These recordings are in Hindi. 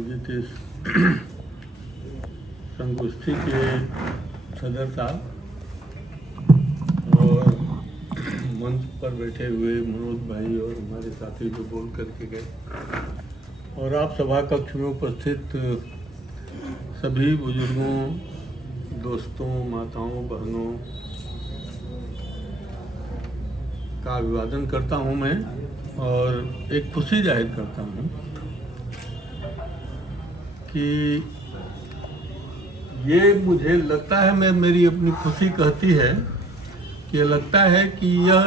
इस संगोष्ठी के सदर साहब और मंच पर बैठे हुए मनोज भाई और हमारे साथी जो बोल करके गए, और आप सभा कक्ष में उपस्थित सभी बुजुर्गों, दोस्तों, माताओं, बहनों का अभिवादन करता हूं मैं और एक खुशी जाहिर करता हूं कि ये मुझे लगता है, मेरी अपनी खुशी कहती है कि लगता है कि यह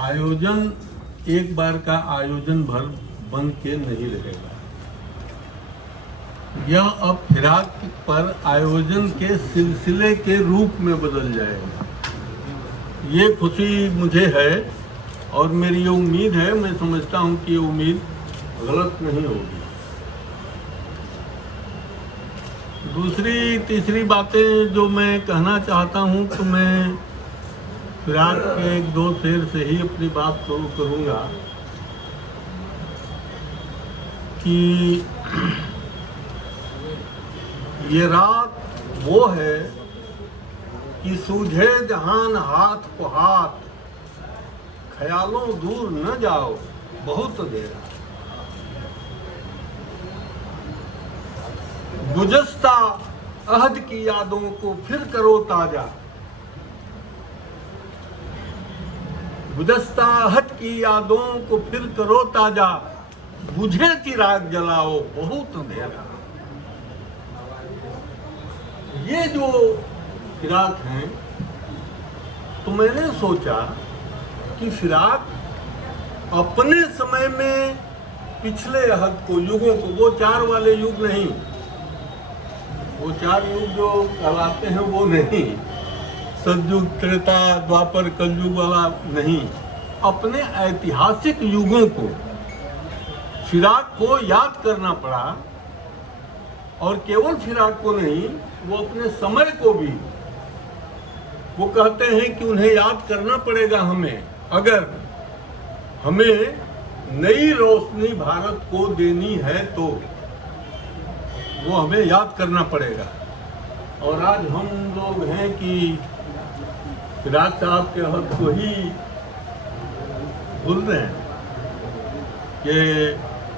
आयोजन एक बार का आयोजन भर बन के नहीं रहेगा। यह अब फिराक पर आयोजन के सिलसिले के रूप में बदल जाएगा। ये खुशी मुझे है और मेरी ये उम्मीद है, मैं समझता हूँ कि ये उम्मीद गलत नहीं होगी। दूसरी तीसरी बातें जो मैं कहना चाहता हूँ, तो मैं फिराक के एक दो शेर से ही अपनी बात शुरू करूँगा कि ये रात वो है कि सूझे जहान हाथ को हाथ, ख्यालों दूर न जाओ बहुत देर, गुज़श्ता अहद की यादों को फिर करो ताजा, गुज़श्ता अहद की यादों को फिर करो ताजा, बुझे चिराग जलाओ बहुत अंधेरा। ये जो फिराक हैं, तो मैंने सोचा कि फिराक अपने समय में पिछले अहद को, युगों को, वो चार वाले युग नहीं, वो चार युग जो कहलाते हैं वो नहीं, सतयुग, त्रेता, द्वापर, कलयुग वाला नहीं, अपने ऐतिहासिक युगों को, फिराक को याद करना पड़ा। और केवल फिराक को नहीं, वो अपने समय को भी, वो कहते हैं कि उन्हें याद करना पड़ेगा हमें, अगर हमें नई रोशनी भारत को देनी है तो वो हमें याद करना पड़ेगा। और आज हम लोग हैं कि फिराक साहब के हक को ही भूल रहे हैं। ये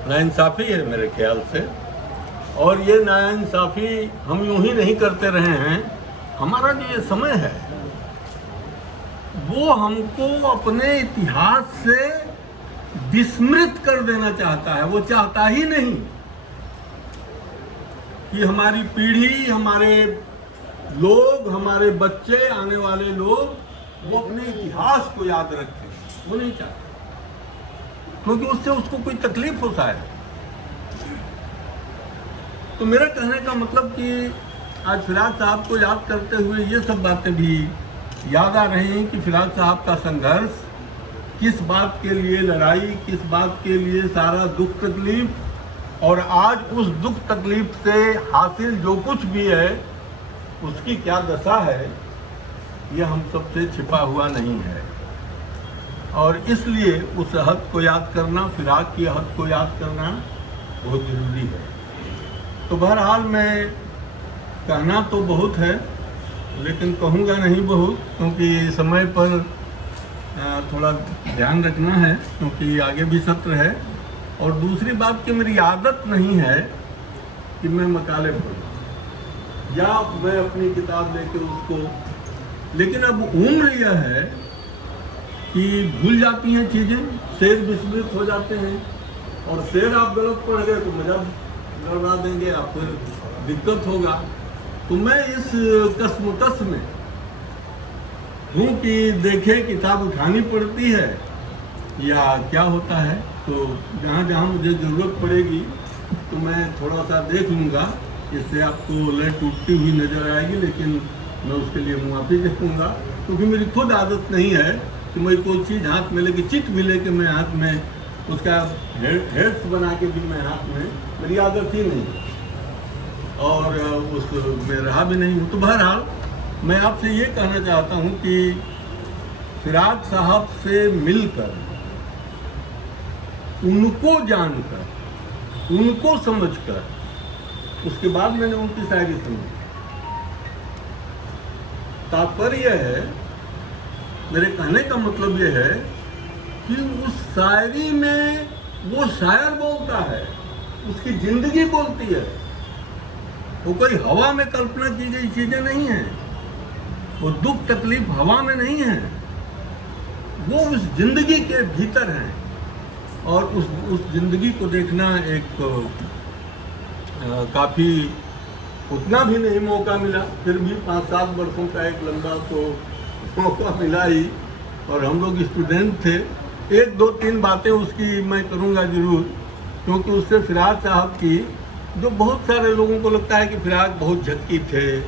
नाइंसाफ़ी है मेरे ख्याल से, और ये नाइंसाफ़ी हम यूं ही नहीं करते रहे हैं। हमारा जो ये समय है वो हमको अपने इतिहास से विस्मृत कर देना चाहता है। वो चाहता ही नहीं कि हमारी पीढ़ी, हमारे लोग, हमारे बच्चे, आने वाले लोग वो अपने इतिहास को याद रखें। वो नहीं चाहते, क्योंकि उससे उसको कोई तकलीफ होता है। तो मेरा कहने का मतलब कि आज फिराक साहब को याद करते हुए ये सब बातें भी याद आ रही हैं कि फिराक साहब का संघर्ष, किस बात के लिए लड़ाई, किस बात के लिए सारा दुख तकलीफ, और आज उस दुख तकलीफ से हासिल जो कुछ भी है उसकी क्या दशा है, ये हम सबसे छिपा हुआ नहीं है। और इसलिए उस अहद को याद करना, फिराक की अहद को याद करना बहुत ज़रूरी है। तो बहरहाल मैं कहना तो बहुत है, लेकिन कहूँगा नहीं बहुत, क्योंकि समय पर थोड़ा ध्यान रखना है, क्योंकि आगे भी सत्र है। और दूसरी बात कि मेरी आदत नहीं है कि मैं मकाले पढ़ूं या मैं अपनी किताब लेके उसको, लेकिन अब उम्र यह है कि भूल जाती हैं चीज़ें, शेर विस्मृत हो जाते हैं, और शेर आप गलत पढ़ गए तो मजा गड़बड़ा देंगे, आप फिर दिक्कत होगा। तो मैं इस कसमकस में हूँ कि देखे किताब उठानी पड़ती है या क्या होता है। तो जहाँ जहाँ मुझे ज़रूरत पड़ेगी तो मैं थोड़ा सा देख लूँगा, इससे आपको लय टूटती हुई नज़र आएगी, लेकिन मैं उसके लिए मुआफ़ी चाहूँगा, क्योंकि मेरी खुद आदत नहीं है कि मैं कोई चीज़ हाथ में लेके, चिट भी लेके मैं हाथ में उसका हेड्स बना के भी मैं हाथ में, मेरी आदत ही नहीं, और उस में रहा भी नहीं हूँ। तो बहरहाल मैं आपसे ये कहना चाहता हूँ कि फिराक साहब से मिलकर, उनको जानकर उनको समझकर उसके बाद मैंने उनकी शायरी सुनी। तात्पर्य है, मेरे कहने का मतलब यह है कि उस शायरी में वो शायर बोलता है, उसकी जिंदगी बोलती है। वो कोई हवा में कल्पना की गई चीजें नहीं है, वो दुख तकलीफ हवा में नहीं है, वो उस जिंदगी के भीतर है। और उस जिंदगी को देखना एक काफ़ी, उतना भी नहीं मौका मिला, फिर भी 5-7 वर्षों का एक लंबा तो मौका मिला ही। और हम लोग स्टूडेंट थे। 1-2-3 बातें उसकी मैं करूँगा ज़रूर, क्योंकि उससे फिराक साहब की, जो बहुत सारे लोगों को लगता है कि फिराक बहुत झक्की थे,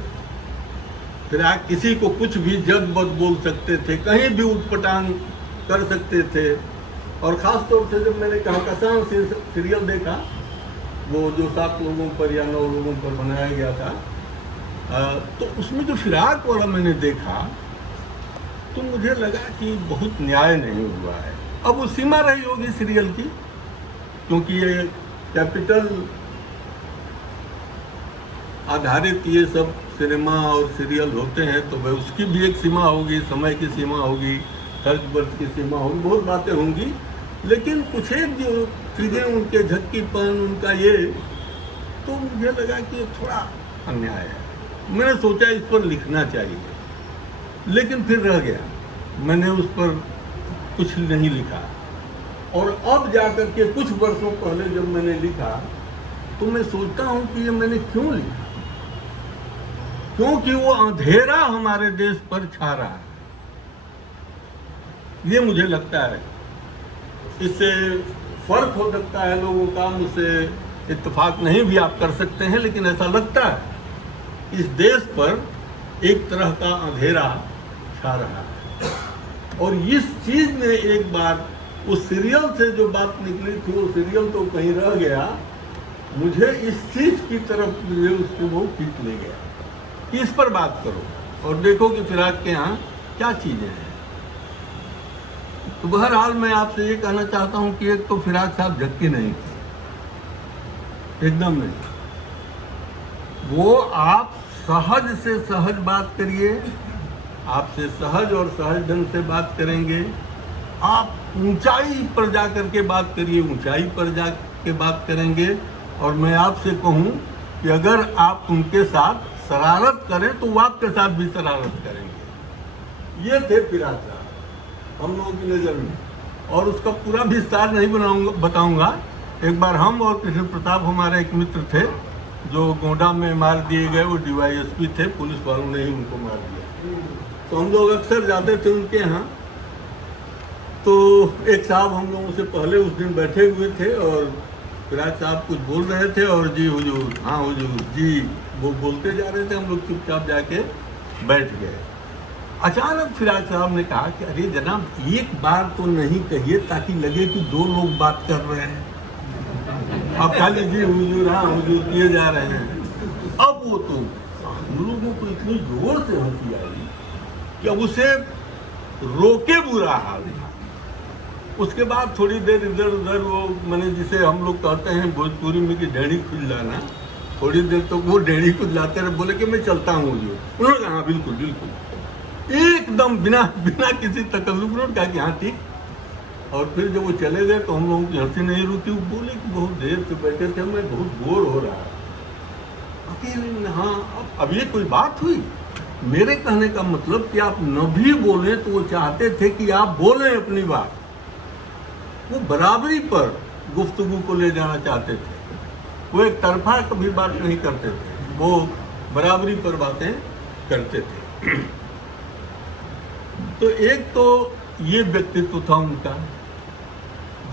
फिराक किसी को कुछ भी जद बद बोल सकते थे, कहीं भी उटपटांग कर सकते थे। और ख़ास तौर से जब मैंने कहकशां सीरियल देखा, वो जो 7 लोगों पर या 9 लोगों पर बनाया गया था, तो उसमें जो फिराक वाला मैंने देखा तो मुझे लगा कि बहुत न्याय नहीं हुआ है। अब वो सीमा रही होगी सीरियल की, क्योंकि ये कैपिटल आधारित ये सब सिनेमा और सीरियल होते हैं, तो वह उसकी भी एक सीमा होगी, समय की सीमा होगी, खर्च बर्च की सीमा होगी, बहुत बातें होंगी। लेकिन कुछ एक जो चीज़ें उनके झक्कीपन, उनका ये, तो मुझे लगा कि ये थोड़ा अन्याय है। मैंने सोचा इस पर लिखना चाहिए, लेकिन फिर रह गया, मैंने उस पर कुछ नहीं लिखा। और अब जाकर के कुछ वर्षों पहले जब मैंने लिखा, तो मैं सोचता हूँ कि ये मैंने क्यों लिखा, क्योंकि वो अंधेरा हमारे देश पर छा रहा है, ये मुझे लगता है। इससे फर्क हो सकता है लोगों का, मुझसे इत्तेफाक नहीं भी आप कर सकते हैं, लेकिन ऐसा लगता है इस देश पर एक तरह का अंधेरा छा रहा है। और इस चीज ने एक बार उस सीरियल से जो बात निकली थी, वो सीरियल तो कहीं रह गया, मुझे इस चीज की तरफ मुझे उसको वो खींच ले गया कि इस पर बात करो और देखो कि फिराक के यहाँ क्या चीजें हैं। तो बहरहाल मैं आपसे ये कहना चाहता हूँ कि एक तो फिराक साहब झक्की नहीं थे, एकदम नहीं। वो आप सहज से सहज बात करिए, आपसे सहज और सहज ढंग से बात करेंगे। आप ऊंचाई पर जा कर के बात करिए, ऊंचाई पर जा के बात करेंगे। और मैं आपसे कहूँ कि अगर आप उनके साथ शरारत करें तो वो आपके साथ भी शरारत करेंगे। ये थे फिराक साहब हम लोगों की नज़र में। और उसका पूरा विस्तार नहीं बताऊंगा। एक बार हम और कृष्ण प्रताप, हमारे एक मित्र थे जो गोंडा में मार दिए गए, वो DYSP थे, पुलिस वालों ने ही उनको मार दिया। तो हम लोग अक्सर जाते थे उनके यहाँ। तो एक साहब हम लोगों से पहले उस दिन बैठे हुए थे और फिराक साहब कुछ बोल रहे थे और जी हुजूर, हाँ हुजूर जी, वो बोलते जा रहे थे। हम लोग चुपचाप जाके बैठ गए। अचानक फिराक साहब ने कहा कि अरे जनाब, एक बार तो नहीं कहिए ताकि लगे कि 2 लोग बात कर रहे हैं। अब खाली जी हुजूर, हाँ हुजूर किए जा रहे हैं। अब वो तो हम लोगों को इतनी जोर से हंसी आई कि अब उसे रोके बुरा हाल था। उसके बाद थोड़ी देर इधर उधर वो, मैंने जिसे हम लोग कहते हैं भोजपुरी में कि डेढ़ी खुद लाना, थोड़ी देर तो वो डेढ़ी खुद लाते रहे, बोले कि मैं चलता हूँ जो। उन्होंने कहा हाँ बिल्कुल बिल्कुल, एकदम बिना किसी तकल्लुफ, उन्होंने कहा कि हाँ ठीक। और फिर जब वो चले गए तो हम लोगों की हंसी नहीं रुकी। वो बोले कि बहुत देर से बैठे थे, मैं बहुत बोर हो रहा है अकेले। हाँ, अब ये कोई बात हुई? मेरे कहने का मतलब कि आप न भी बोले तो वो चाहते थे कि आप बोलें अपनी बात। वो बराबरी पर गुफ्तगू को ले जाना चाहते थे, वो एक तरफा कभी बात नहीं करते थे, वो बराबरी पर बातें करते थे। तो एक तो ये व्यक्तित्व था उनका।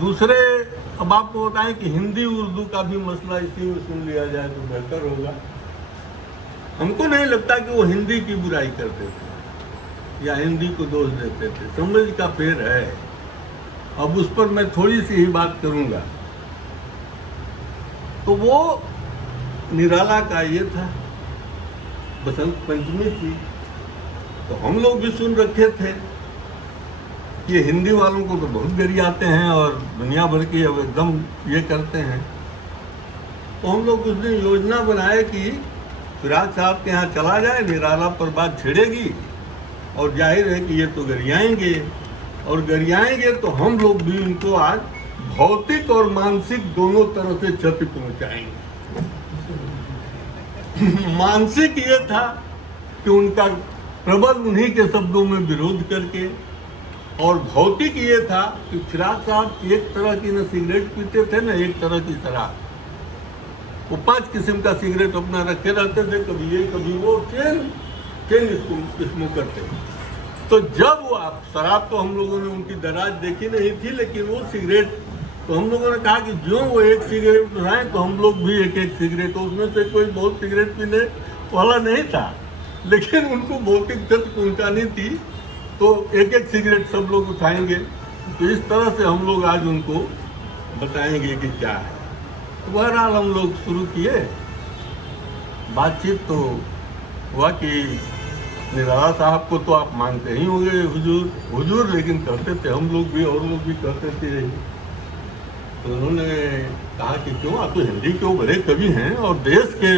दूसरे, अब आपको बताएं कि हिंदी उर्दू का भी मसला इसी में सुन लिया जाए तो बेहतर होगा। हमको नहीं लगता कि वो हिंदी की बुराई करते थे या हिंदी को दोष देते थे, समझ का फेर है। अब उस पर मैं थोड़ी सी ही बात करूंगा। तो वो निराला का ये था, बसंत पंचमी थी, तो हम लोग भी सुन रखे थे कि हिंदी वालों को तो बहुत गरियाते हैं और दुनिया भर की एकदम ये करते हैं। तो हम लोग उस दिन योजना बनाए कि फिराज साहब के यहाँ चला जाए, निराला पर बात छिड़ेगी और जाहिर है कि ये तो गरियाएंगे, और गरियाएंगे तो हम लोग भी उनको आज भौतिक और मानसिक दोनों तरह से क्षति पहुंचाएंगे। मानसिक ये था कि उनका प्रबल उन्हीं के शब्दों में विरोध करके, और भौतिक ये था कि फिराज साहब एक तरह की न सिगरेट पीते थे न एक तरह की शराब। वो 5 किस्म का सिगरेट अपना रखे रहते थे, कभी ये कभी वो, चेन स्मोक करते। तो जब वो आप शराब तो हम लोगों ने उनकी दराज देखी नहीं थी, लेकिन वो सिगरेट तो हम लोगों ने कहा कि जो वो एक सिगरेट उठाएं तो हम लोग भी एक एक सिगरेट, तो उसमें से कोई बहुत सिगरेट पीने वाला नहीं था, लेकिन उनको भौतिक क्षति पहुंचानी थी, तो एक एक सिगरेट सब लोग उठाएंगे। तो इस तरह से हम लोग आज उनको बताएंगे कि क्या है। तो बहरहाल हम लोग शुरू किए बातचीत। तो हुआ कि निराला साहब को तो आप मानते ही होंगे हुजूर हुजूर, लेकिन कहते थे हम लोग भी, और लोग भी कहते थे। तो उन्होंने कहा कि क्यों, आप तो हिंदी के बड़े कवि हैं और देश के,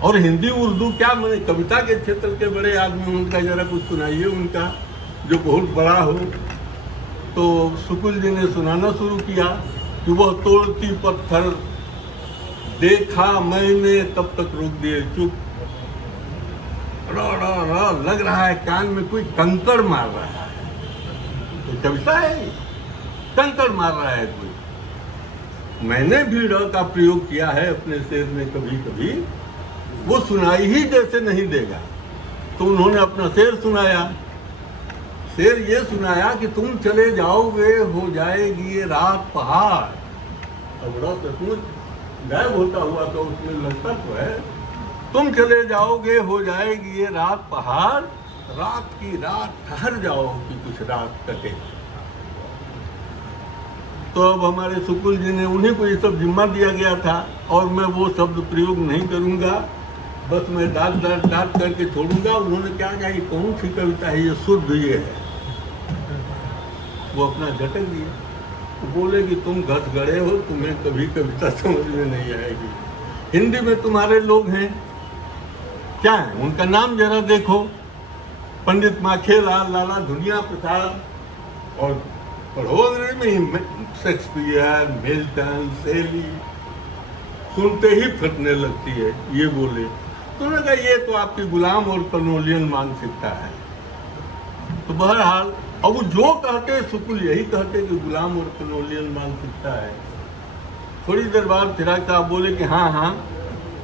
और हिंदी उर्दू क्या, मैंने कविता के क्षेत्र के बड़े आदमी, उनका जरा कुछ सुनाइए, उनका जो बहुत बड़ा हो। तो शुक्ल जी ने सुनाना शुरू किया कि वह तोड़ती पत्थर देखा मैंने तब तक रोक दिए चुप, लग रहा है कान में कोई कंकड़ मार रहा है। तो कविता है, कंकड़ मार रहा है कोई। मैंने भी र का प्रयोग किया है अपने शेर में कभी कभी, वो सुनाई ही जैसे नहीं देगा। तो उन्होंने अपना शेर सुनाया। शेर ये सुनाया कि तुम चले जाओगे हो जाएगी ये रात पहाड़। अब बड़ा सचमुच गायब होता हुआ तो उसमें लगता तो है। तुम चले जाओगे हो जाएगी ये रात पहाड़, रात की रात ठहर जाओ कि कुछ रात कटे। तो अब हमारे शुक्ल जी ने, उन्हीं को ये सब जिम्मा दिया गया था, और मैं वो शब्द प्रयोग नहीं करूंगा, बस मैं डांट करके छोड़ूंगा। उन्होंने क्या कहा कि कौन सी कविता है ये, शुद्ध ये है। वो अपना झटक दिया, तो बोले कि तुम घस गड़े हो, तुम्हें कभी कविता समझ में नहीं आएगी। हिंदी में तुम्हारे लोग हैं, क्या है उनका नाम जरा देखो, पंडित माखेलाल, लाला दुनिया प्रसाद, और पढ़ो अंग्रेजी में शेक्सपियर, मिल्टन, शेली, सुनते ही फटने लगती है। ये बोले तो उन्होंने कहा ये तो आपकी गुलाम और कॉलोनियल मानसिकता है। तो बहरहाल अब जो कहते शुक्ल यही कहते कि गुलाम और कॉलोनियल मानसिकता है। थोड़ी देर बाद फिराज साहब बोले कि हाँ हाँ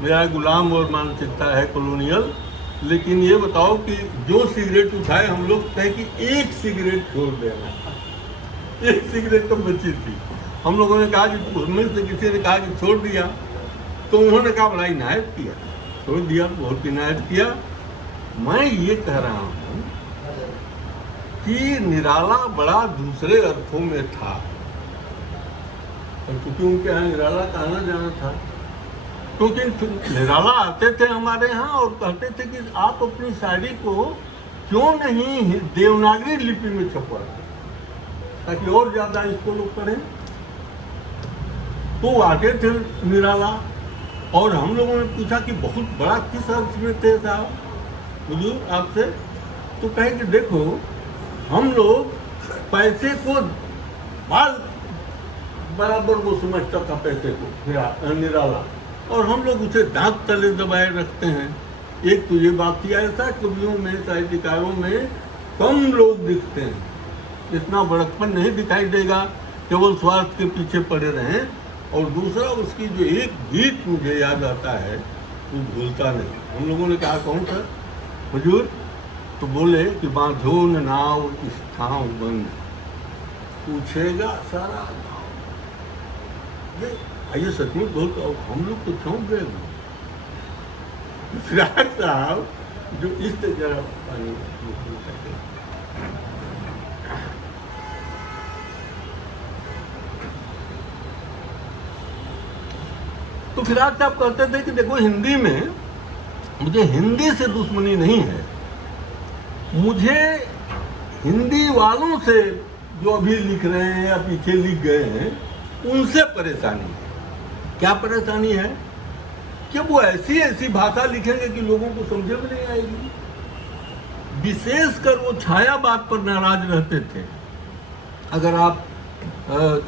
मेरा गुलाम और मानसिकता है कॉलोनियल, लेकिन ये बताओ कि जो सिगरेट उठाए हम लोग कहे कि एक सिगरेट छोड़ देना। एक सिगरेट तो बची थी। हम लोगों ने कहा कि उसमें से किसी ने कहा कि छोड़ दिया, तो उन्होंने कहा बड़ा इनायत किया, छोड़ दिया, बहुत इनायत किया। मैं ये कह रहा हूँ कि निराला बड़ा दूसरे अर्थों में था, क्योंकि उनके यहाँ निराला का आना जाना था। क्योंकि निराला आते थे हमारे यहाँ और कहते थे कि आप अपनी शायरी को क्यों नहीं देवनागरी लिपि में छपवाते, ताकि और ज्यादा इसको लोग पढ़ें। तो आते थे निराला, और हम लोगों ने पूछा कि बहुत बड़ा किस अर्थ में थे साहब हुजूर आपसे? तो कहे कि देखो हम लोग पैसे को बाल बराबर वो समझता था पैसे को निराला, और हम लोग उसे दांत तले दबाए रखते हैं। एक तो ये बात किया, ऐसा कवियों में साहित्यकारों में कम लोग दिखते हैं, इतना बड़कपन नहीं दिखाई देगा, केवल स्वार्थ के पीछे पड़े रहें। और दूसरा उसकी जो एक गीत मुझे याद आता है वो भूलता नहीं। हम लोगों ने कहा कौन सा हुजूर? तो बोले कि बांधो न नाव इस ठाव बंद, पूछेगा सारा गाँव। ये सचमुच बहुत, हम लोग तो चौंक गए। फिराज साहब जो इस तरह पानी तो फिराज साहब कहते थे कि देखो हिंदी में मुझे हिंदी से दुश्मनी नहीं है, मुझे हिंदी वालों से जो अभी लिख रहे हैं या पीछे लिख गए हैं उनसे परेशानी है। क्या परेशानी है कि वो ऐसी ऐसी भाषा लिखेंगे कि लोगों को समझ में नहीं आएगी। विशेषकर वो छायावाद पर नाराज रहते थे। अगर आप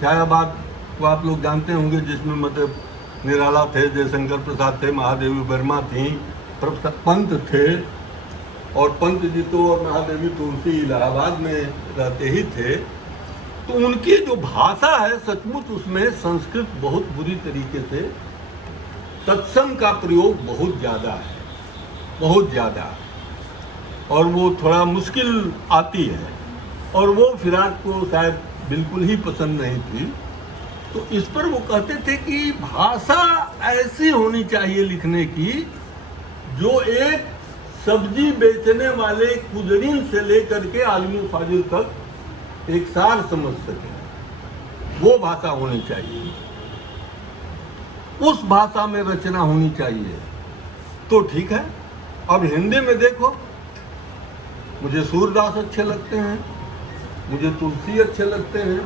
छायावाद को आप लोग जानते होंगे, जिसमें मतलब निराला थे, जयशंकर प्रसाद थे, महादेवी वर्मा थी, पंत थे, और पंत जी तो और महादेवी तुलसी इलाहाबाद में रहते ही थे। तो उनकी जो भाषा है सचमुच उसमें संस्कृत बहुत बुरी तरीके से, तत्सम का प्रयोग बहुत ज़्यादा है, बहुत ज़्यादा, और वो थोड़ा मुश्किल आती है, और वो फिराक को शायद बिल्कुल ही पसंद नहीं थी। तो इस पर वो कहते थे कि भाषा ऐसी होनी चाहिए लिखने की जो एक सब्जी बेचने वाले कुदरीन से लेकर के आलिम फाजिल तक एक सार समझ सके, वो भाषा होनी चाहिए, उस भाषा में रचना होनी चाहिए। तो ठीक है, अब हिंदी में देखो, मुझे सूरदास अच्छे लगते हैं, मुझे तुलसी अच्छे लगते हैं,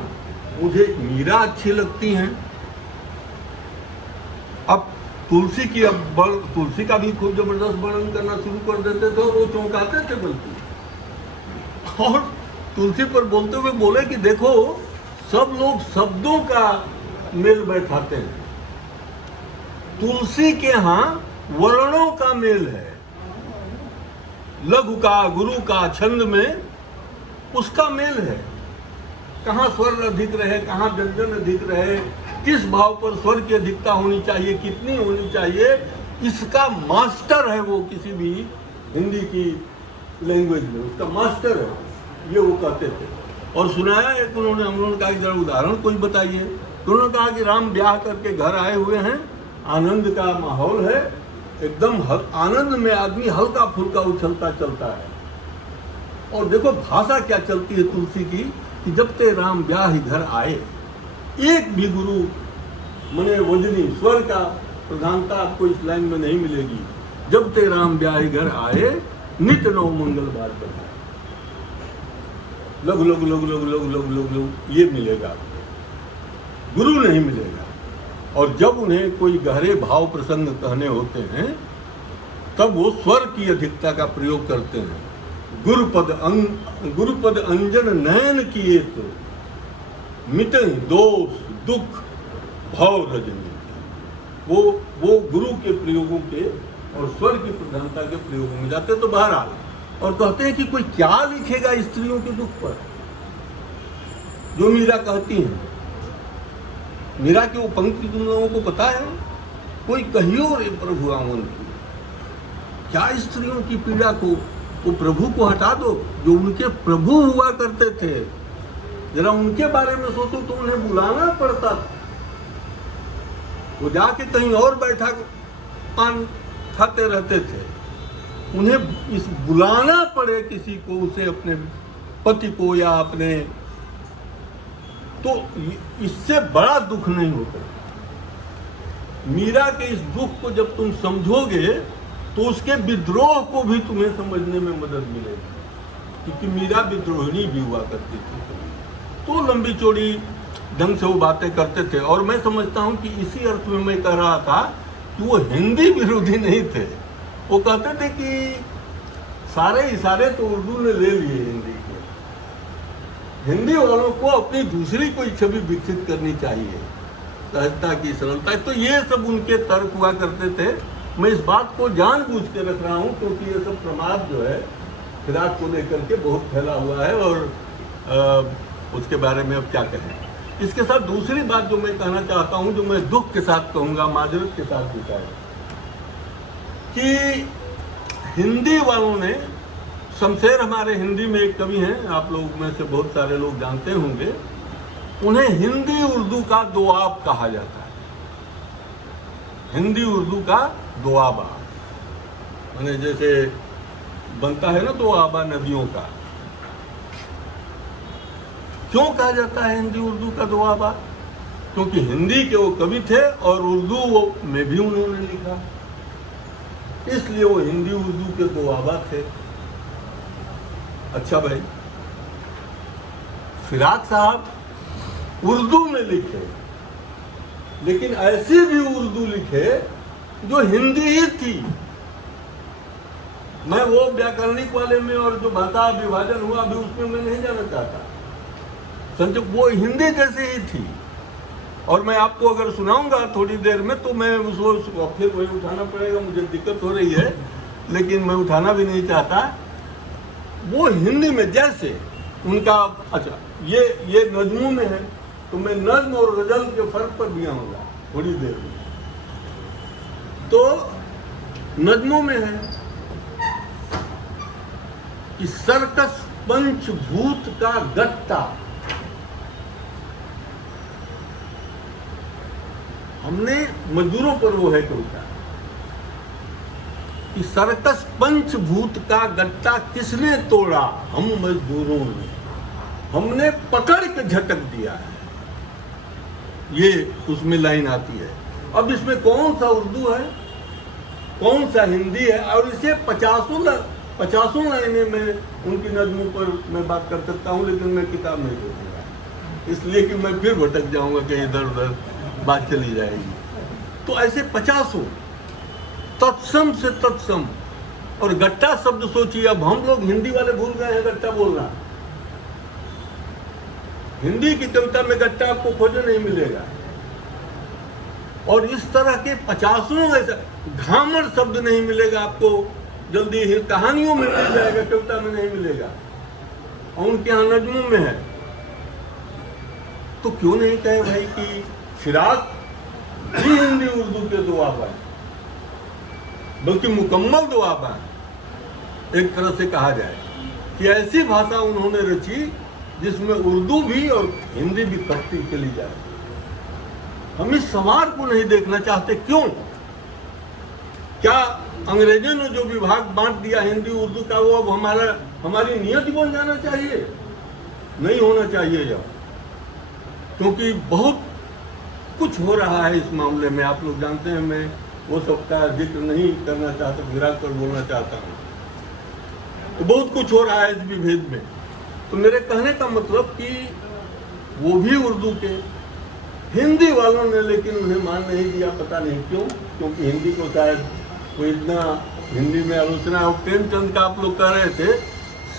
मुझे मीरा अच्छी लगती हैं। अब तुलसी की तुलसी का भी खूब जबरदस्त वर्णन करना शुरू कर देते थे, और वो चौंकाते थे बल्कि, और तुलसी पर बोलते हुए बोले कि देखो सब लोग शब्दों का मेल बैठाते हैं, तुलसी के यहाँ वर्णों का मेल है, लघु का, गुरु का, छंद में उसका मेल है। कहाँ स्वर अधिक रहे, कहाँ व्यंजन अधिक रहे, किस भाव पर स्वर की अधिकता होनी चाहिए, कितनी होनी चाहिए, इसका मास्टर है वो, किसी भी हिंदी की लैंग्वेज में उसका मास्टर है, ये वो कहते थे। और सुनाया एक उन्होंने, हम लोगों ने कहा कि जरा उदाहरण कोई बताइए। तो उन्होंने कहा कि राम ब्याह करके घर आए हुए हैं, आनंद का माहौल है, एकदम आनंद में आदमी हल्का फुल्का उछलता चलता है। और देखो भाषा क्या चलती है तुलसी की, कि जब ते राम ब्याह ही घर आए, एक भी गुरु मने वजनी स्वर का प्रधानता आपको इस लाइन में नहीं मिलेगी। जब ते राम ब्याह ही घर आए, नित नौ मंगलवार बनाए, लघु लघु लघु लघु लघु लघु लघु लघु ये मिलेगा आपको, गुरु नहीं मिलेगा। और जब उन्हें कोई गहरे भाव प्रसंग कहने होते हैं तब वो स्वर की अधिकता का प्रयोग करते हैं। गुरुपद अंजन नयन किए तो मिटे दोष दुख भाव रजनी। वो गुरु के प्रयोगों के और स्वर की प्रधानता के प्रयोगों में जाते तो बाहर आ, और कहते हैं कि कोई क्या लिखेगा स्त्रियों के दुख पर, जो मीरा कहती हैं। मीरा की वो पंक्ति तुम लोगों को पता है, कोई कहियो रे प्रभु आवन की, क्या स्त्रियों की पीड़ा को, वो प्रभु को हटा दो, जो उनके प्रभु हुआ करते थे, जरा उनके बारे में सोचो तो उन्हें बुलाना पड़ता था। वो जाके कहीं और बैठा पान खाते रहते थे, उन्हें इस बुलाना पड़े किसी को, उसे अपने पति को या अपने, तो इससे बड़ा दुख नहीं होता। मीरा के इस दुख को जब तुम समझोगे तो उसके विद्रोह को भी तुम्हें समझने में मदद मिलेगी, क्योंकि मीरा विद्रोहिणी भी हुआ करती थी, तो लंबी चौड़ी ढंग से वो बातें करते थे। और मैं समझता हूँ कि इसी अर्थ में मैं कह रहा था कि वो हिंदी विरोधी नहीं थे। वो कहते थे कि सारे इशारे तो उर्दू ने ले लिए हिंदी के, हिंदी वालों को अपनी दूसरी कोई छवि विकसित करनी चाहिए, सहजता की, सरलता। तो ये सब उनके तर्क हुआ करते थे। मैं इस बात को जानबूझ के रख रहा हूँ क्योंकि ये सब प्रमाद जो है फिराक को लेकर के बहुत फैला हुआ है, और उसके बारे में अब क्या कहें। इसके साथ दूसरी बात जो मैं कहना चाहता हूँ, जो मैं दुख के साथ कहूँगा, माजरत के साथ भी है, कि हिंदी वालों ने, शमशेर हमारे हिंदी में एक कवि हैं, आप लोग में से बहुत सारे लोग जानते होंगे, उन्हें हिंदी उर्दू का दोआब कहा जाता है। हिंदी उर्दू का दोआबा, माने जैसे बनता है ना दोआबा नदियों का। क्यों कहा जाता है हिंदी उर्दू का दोआबा? क्योंकि हिंदी के वो कवि थे और उर्दू में भी उन्होंने लिखा, इसलिए वो हिंदी उर्दू के दोआबा थे। अच्छा भाई, फिराक साहब उर्दू में लिखे, लेकिन ऐसी भी उर्दू लिखे जो हिंदी ही थी। मैं वो व्याकरणिक वाले में और जो भाषा विभाजन हुआ अभी उसमें मैं नहीं जाना चाहता, समझो, वो हिंदी जैसी ही थी। और मैं आपको अगर सुनाऊंगा थोड़ी देर में तो मैं उसको फिर वही उठाना पड़ेगा, मुझे दिक्कत हो रही है, लेकिन मैं उठाना भी नहीं चाहता। वो हिंदी में जैसे उनका, अच्छा ये नज्मों में है, तो मैं नज्म और गजल के फर्क पर भी आऊंगा थोड़ी देर में। तो नज्मों में है कि सर्कस पंचभूत का गट्टा, हमने मजदूरों पर वो है कविता कि सर्कस पंचभूत का गट्टा किसने तोड़ा, हम मजदूरों ने, हमने पकड़ के झटक दिया है। ये उसमें लाइन आती है। अब इसमें कौन सा उर्दू है, कौन सा हिंदी है, और इसे 50 लाइनें में उनकी नज्मों पर मैं बात कर सकता हूँ, लेकिन मैं किताब नहीं देखूंगा, इसलिए कि मैं फिर भटक जाऊंगा कि इधर उधर बात चली जाएगी। तो ऐसे 50 तत्सम से तत्सम। और गट्टा शब्द सोचिए, अब हम लोग हिंदी वाले भूल गए हैं गट्टा बोलना। हिंदी की कविता में गट्टा आपको खोजने नहीं मिलेगा। और इस तरह के 50 ऐसा घामर शब्द नहीं मिलेगा आपको, जल्दी ही कहानियों में मिल जाएगा, कविता में नहीं मिलेगा, और उनके यहाँ नज्मों में है। तो क्यों नहीं कहे भाई कि फिराक भी हिंदी उर्दू के दुआबा है, बल्कि मुकम्मल दुआबा है। एक तरह से कहा जाए कि ऐसी भाषा उन्होंने रची जिसमें उर्दू भी और हिंदी भी तरती चली जाए। हम इस समार को नहीं देखना चाहते, क्यों? क्या अंग्रेजों ने जो विभाग बांट दिया हिंदी उर्दू का, वो अब हमारी नियति बन जाना चाहिए? नहीं होना चाहिए यह, क्योंकि बहुत कुछ हो रहा है इस मामले में। आप लोग जानते हैं, मैं वो सबका जिक्र नहीं करना चाहता, विराग पर बोलना चाहता हूँ। तो बहुत कुछ हो रहा है इस विभेद में। तो मेरे कहने का मतलब कि वो भी उर्दू के, हिंदी वालों ने लेकिन उन्हें मान नहीं दिया, पता नहीं क्यों, क्योंकि हिंदी को शायद कोई इतना, हिंदी में आलोचना, और प्रेमचंद का आप लोग कह रहे थे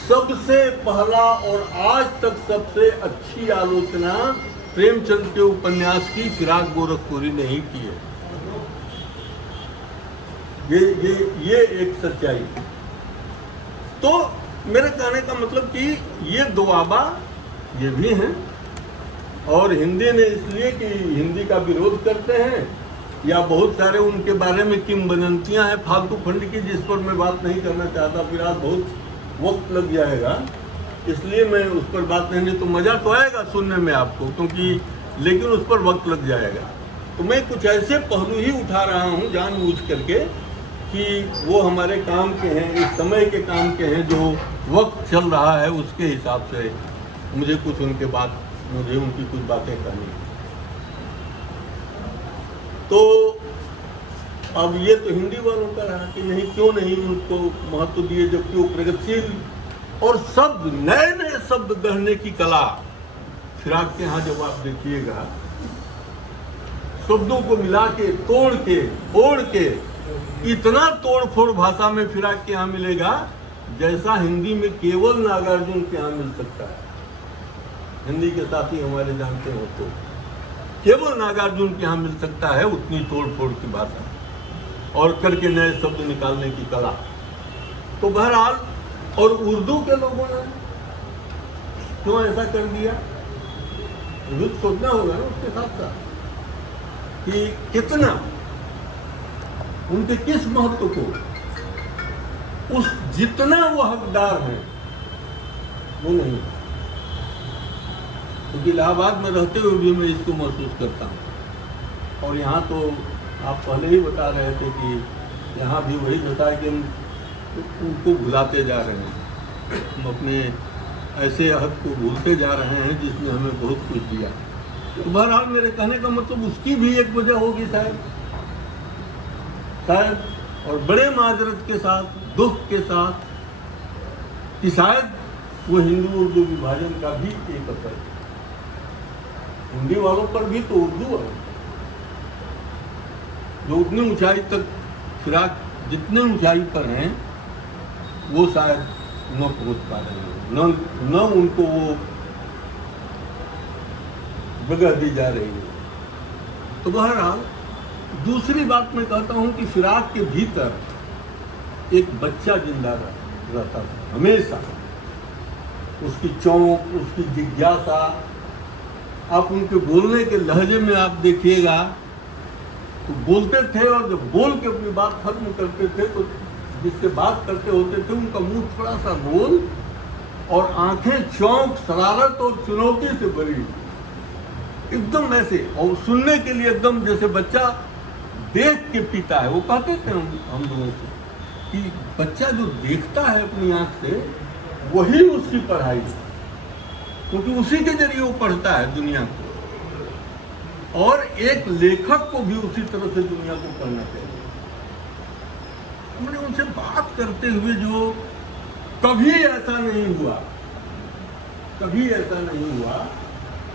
सबसे पहला और आज तक सबसे अच्छी आलोचना प्रेमचंद के उपन्यास की फिराक गोरखपुरी ने ही की है। ये एक सच्चाई। तो मेरे कहने का मतलब कि ये दुआबा ये भी हैं, और हिंदी ने इसलिए कि हिंदी का विरोध करते हैं, या बहुत सारे उनके बारे में किंवदंतियां हैं फालतू फंड की, जिस पर मैं बात नहीं करना चाहता, फिर आज बहुत वक्त लग जाएगा, इसलिए मैं उस पर बात नहीं। तो मज़ा तो आएगा सुनने में आपको, क्योंकि लेकिन उस पर वक्त लग जाएगा। तो मैं कुछ ऐसे पहलू ही उठा रहा हूँ जानबूझ करके कि वो हमारे काम के हैं, इस समय के काम के हैं, जो वक्त चल रहा है उसके हिसाब से मुझे उनकी कुछ बातें करनी। तो अब ये तो हिंदी वालों का रहा कि नहीं, क्यों नहीं उनको महत्व दिए, जबकि वो प्रगतिशील और शब्द, नए नए शब्द गढ़ने की कला फिराक के यहाँ जब आप देखिएगा, शब्दों को मिला के, तोड़ के, फोड़ के, इतना तोड़ फोड़ भाषा में फिराक के यहाँ मिलेगा जैसा हिंदी में केवल नागार्जुन के यहाँ मिल सकता है। हिंदी के साथी हमारे जानते हो तो केवल नागार्जुन के यहाँ मिल सकता है उतनी तोड़ फोड़ की भाषा, और करके नए शब्द निकालने की कला। तो बहरहाल, और उर्दू के लोगों ने क्यों ऐसा कर दिया, ये सोचना होगा ना उसके साथ साथ कि कितना उनके किस महत्व को, उस जितना वो हकदार हैं वो नहीं। क्योंकि इलाहाबाद में रहते हुए भी मैं इसको महसूस करता हूँ। और यहाँ तो आप पहले ही बता रहे थे कि यहाँ भी वही होता है कि हम उनको भुलाते जा रहे हैं, हम अपने ऐसे अहद को भूलते जा रहे हैं जिसने हमें बहुत कुछ दिया। तो बहरहाल मेरे कहने का मतलब उसकी भी एक वजह होगी शायद, और बड़े माजरत के साथ, दुख के साथ, कि शायद वो हिंदू उर्दू विभाजन का भी एक असर है। हिंदी वालों पर भी तो उर्दू है, जो उतनी ऊंचाई तक फिराक जितने ऊंचाई पर हैं वो शायद न पहुंच पा रहे हैं, न उनको वो जगह दी जा रही है। तो बहरहाल दूसरी बात मैं कहता हूं कि फिराक के भीतर एक बच्चा जिंदा रहता था हमेशा। उसकी चौंक, उसकी जिज्ञासा, आप उनके बोलने के लहजे में आप देखिएगा तो बोलते थे, और जब बोल के अपनी बात खत्म करते थे तो जिससे बात करते होते थे उनका मुंह थोड़ा सा गोल और आंखें चौंक, शरारत और चुनौती से भरी, एकदम ऐसे, और सुनने के लिए एकदम जैसे बच्चा देख के पीता है। वो कहते थे हम लोगों से कि बच्चा जो देखता है अपनी आंख से वही उसकी पढ़ाई है, क्योंकि उसी के जरिए वो पढ़ता है दुनिया को, और एक लेखक को भी उसी तरह से दुनिया को पढ़ना चाहिए। हमने उनसे बात करते हुए जो कभी ऐसा नहीं हुआ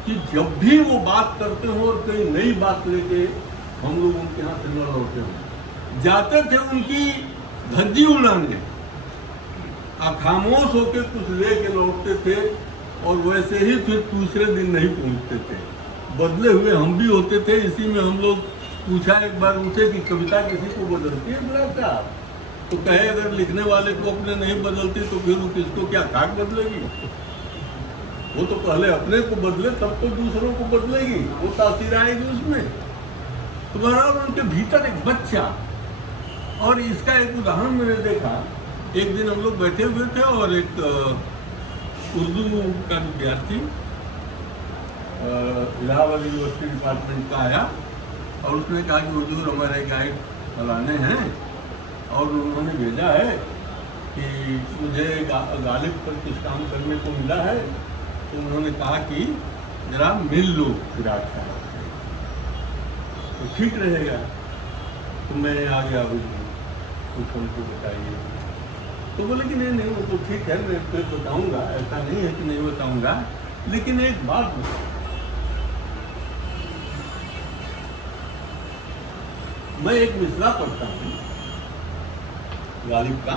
कि जब भी वो बात करते हो और कोई नई बात लेके हम लोग उनके यहाँ से न लौटे हों। जाते थे उनकी धज्जी उड़ाने, खामोश होके कुछ लेके लौटते थे, और वैसे ही फिर दूसरे दिन नहीं पहुंचते थे। बदले हुए हम भी होते थे। इसी में हम लोग पूछा एक बार उनसे कि कविता किसी को बदलती है बड़ा साहब? तो कहे अगर लिखने वाले को अपने नहीं बदलती तो फिर वो किसको क्या खाक बदलेगी? वो तो पहले अपने को बदले तब तो दूसरों को बदलेगी, वो तासीर आएगी उसमें। तो बहरहाल उनके भीतर एक बच्चा, और इसका एक उदाहरण मैंने देखा। एक दिन हम लोग बैठे हुए थे और एक उर्दू का विद्यार्थी इलाहाबाद यूनिवर्सिटी डिपार्टमेंट का आया और उसने कहा कि हुजूर हमारे गाइड फलाने हैं और उन्होंने भेजा है कि मुझे गालिब पर कुछ काम करने को मिला है, तो उन्होंने कहा कि जरा मिल लो फिराक साहब से, तो ठीक रहेगा। तो मैं आ गया, कुछ उनको बताइए। तो बोले कि नहीं वो तो ठीक है, मैं फिर बताऊंगा, ऐसा नहीं है कि नहीं बताऊंगा, लेकिन एक बात बताओ, मैं एक मिसरा पढ़ता हूँ गालिब का,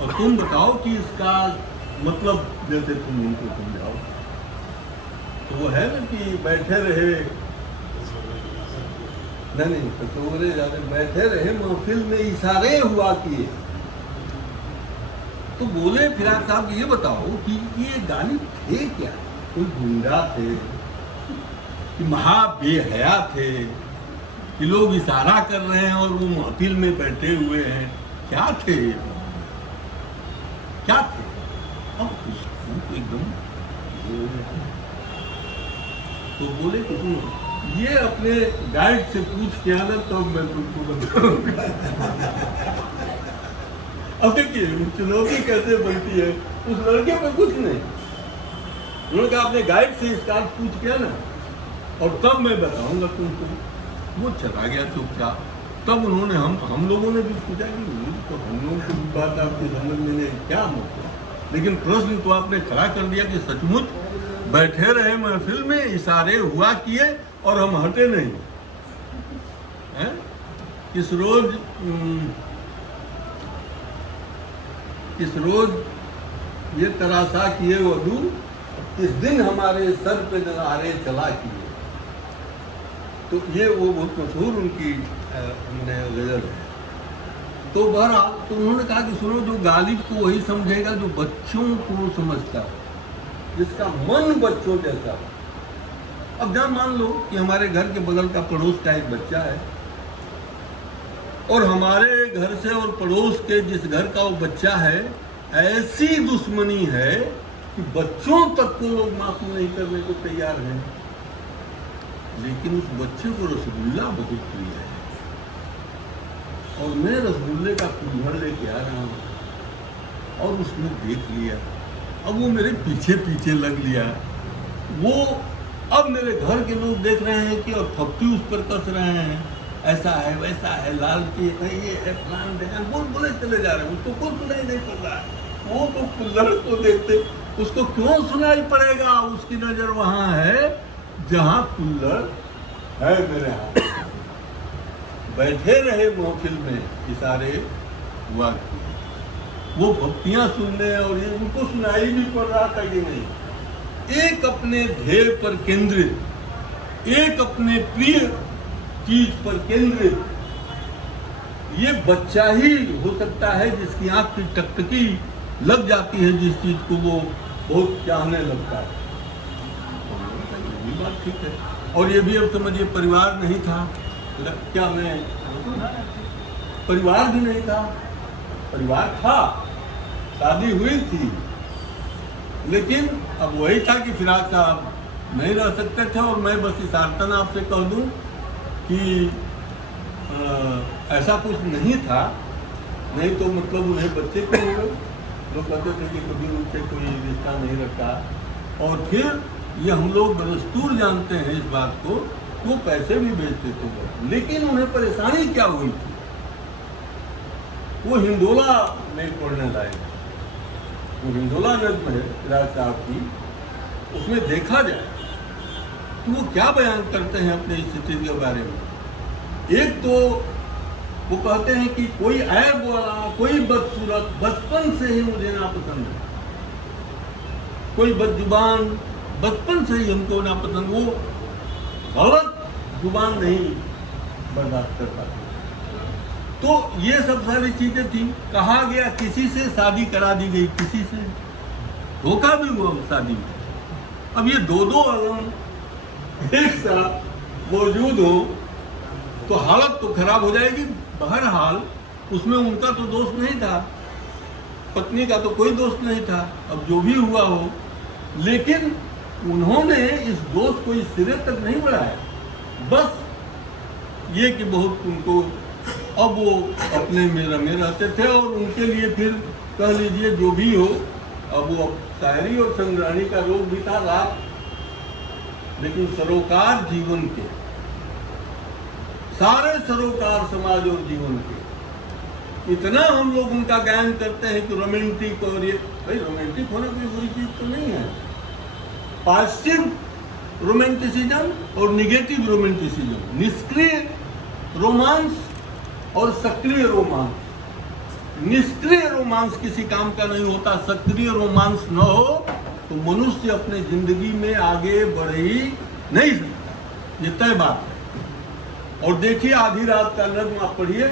और तुम बताओ कि इसका मतलब जैसे तुम उनको समझाओ। तो वो है ना कि बैठे रहे, नहीं कटोरे ज्यादा, बैठे रहे महफिल में इशारे हुआ किए। तो बोले फिराक साहब ये बताओ कि ये गालिब थे क्या? कोई गुंडा थे कि महा बेहया थे कि लोग इशारा कर रहे हैं और वो महफिल में बैठे हुए हैं? क्या थे? अब एकदम तो बोले कि ये अपने गाइड से पूछ के आना तब मैं तुमको बताऊंगा। अब देखिए चुनौती कैसे बनती है। उस लड़के पे कुछ नहीं, उन्होंने कहा अपने गाइड से इसका पूछ के आना और तब मैं बताऊंगा तुमको। वो चला गया चुपचाप। तब उन्होंने हम लोगों ने भी पूछा कि तो हम लोगों की बात आपकी समझ में नहीं क्या मतलब, लेकिन प्रश्न तो आपने खड़ा कर दिया कि सचमुच बैठे रहे महफिल में, इशारे हुआ किए और हम हटे नहीं हैं? किस रोज ये तराशा किए वधू, किस दिन हमारे सर पे नगारे चला किए। तो ये वो बहुत मशहूर उनकी गजल है। तो बहरहाल तो उन्होंने कहा कि सुनो, जो गालिब को वही समझेगा जो बच्चों को समझता है, जिसका मन बच्चों जैसा हो। अब जहाँ मान लो कि हमारे घर के बगल का पड़ोस का एक बच्चा है और हमारे घर से और पड़ोस के जिस घर का वो बच्चा है ऐसी दुश्मनी है कि बच्चों तक को लोग माफ नहीं करने को तैयार हैं, लेकिन उस बच्चे को रसगुल्ला बहुत प्रिय है और मैं रसगुल्ले का कुल्हड़ लेके आ रहा हूँ और उसने देख लिया। अब वो मेरे पीछे पीछे लग लिया। वो अब मेरे घर के लोग देख रहे हैं कि और थप्पी उस पर कस रहे हैं, ऐसा है वैसा है, लाल की ये है प्लान देना, बोले चले जा रहे हैं। उसको कुछ सुनाई नहीं पड़ रहा है। वो तो कुल्हड़ को देखते, उसको क्यों सुनाई पड़ेगा? उसकी नजर वहां है जहां कुल्हड़ है मेरे हाथ। बैठे रहे महफिल में इशारे हुआ किए। वो भक्तियां सुनने और ये उनको सुनाई भी पड़ रहा था कि नहीं। एक अपने ध्येय पर केंद्रित, एक अपने प्रिय चीज पर केंद्रित ये बच्चा ही हो सकता है जिसकी आंख की टकटकी लग जाती है जिस चीज को वो बहुत चाहने लगता है। ये बात ठीक है। और ये भी अब समझिए परिवार नहीं था, क्या मैं परिवार भी नहीं था, परिवार था, शादी हुई थी, लेकिन अब वही था कि फिराक साहब नहीं रह सकते थे। और मैं बस इशारतन आपसे कह दूं कि ऐसा कुछ नहीं था, नहीं तो मतलब उन्हें बच्चे क्यों हो गए। लोग कहते थे कि कभी उनसे कोई रिश्ता नहीं रखा। और फिर ये हम लोग बदस्तूर जानते हैं इस बात को, वो पैसे भी भेजते थे। लेकिन उन्हें परेशानी क्या हुई थी, वो हिंडोला नहीं पढ़ने लायक। वो हिंडोला नज्म है फिराक साहब की, उसमें देखा जाए कि वो क्या बयान करते हैं अपनी स्थिति के बारे में। एक तो वो कहते हैं कि कोई ऐब वाला, कोई बदसूरत बचपन से ही मुझे नापसंद है, कोई बदजुबान बचपन से ही हमको नापसंद, वो गलत जुबान नहीं बर्दाश्त करता। तो ये सब सारी चीजें थी। कहा गया किसी से शादी करा दी गई, किसी से धोखा भी हुआ उस शादी में। अब ये दो आलम एक साथ मौजूद हो तो हालत तो खराब हो जाएगी। बहरहाल उसमें उनका तो दोष नहीं था, पत्नी का तो कोई दोष नहीं था, अब जो भी हुआ हो। लेकिन उन्होंने इस दोष को इस सिरे तक नहीं बढ़ाया, बस ये कि बहुत उनको अब वो अपने में रमे रहते थे। और उनके लिए फिर कह लीजिए जो भी हो, अब वो शायरी और संग्रहणी का रोग भी था रात, लेकिन सरोकार जीवन के, सारे सरोकार समाज और जीवन के इतना हम लोग उनका गायन करते हैं कि रोमांटिक, और ये भाई रोमांटिक होना कोई बुरी चीज तो नहीं है। पॉजिटिव रोमांटिसिज्म और निगेटिव रोमांटिसिज्म, निष्क्रिय रोमांस और सक्रिय रोमांस। निष्क्रिय रोमांस किसी काम का नहीं होता। सक्रिय रोमांस न हो तो मनुष्य अपने जिंदगी में आगे बढ़ ही नहीं सकता, ये तय बात है। और देखिए आधी रात का नज्म आप पढ़िए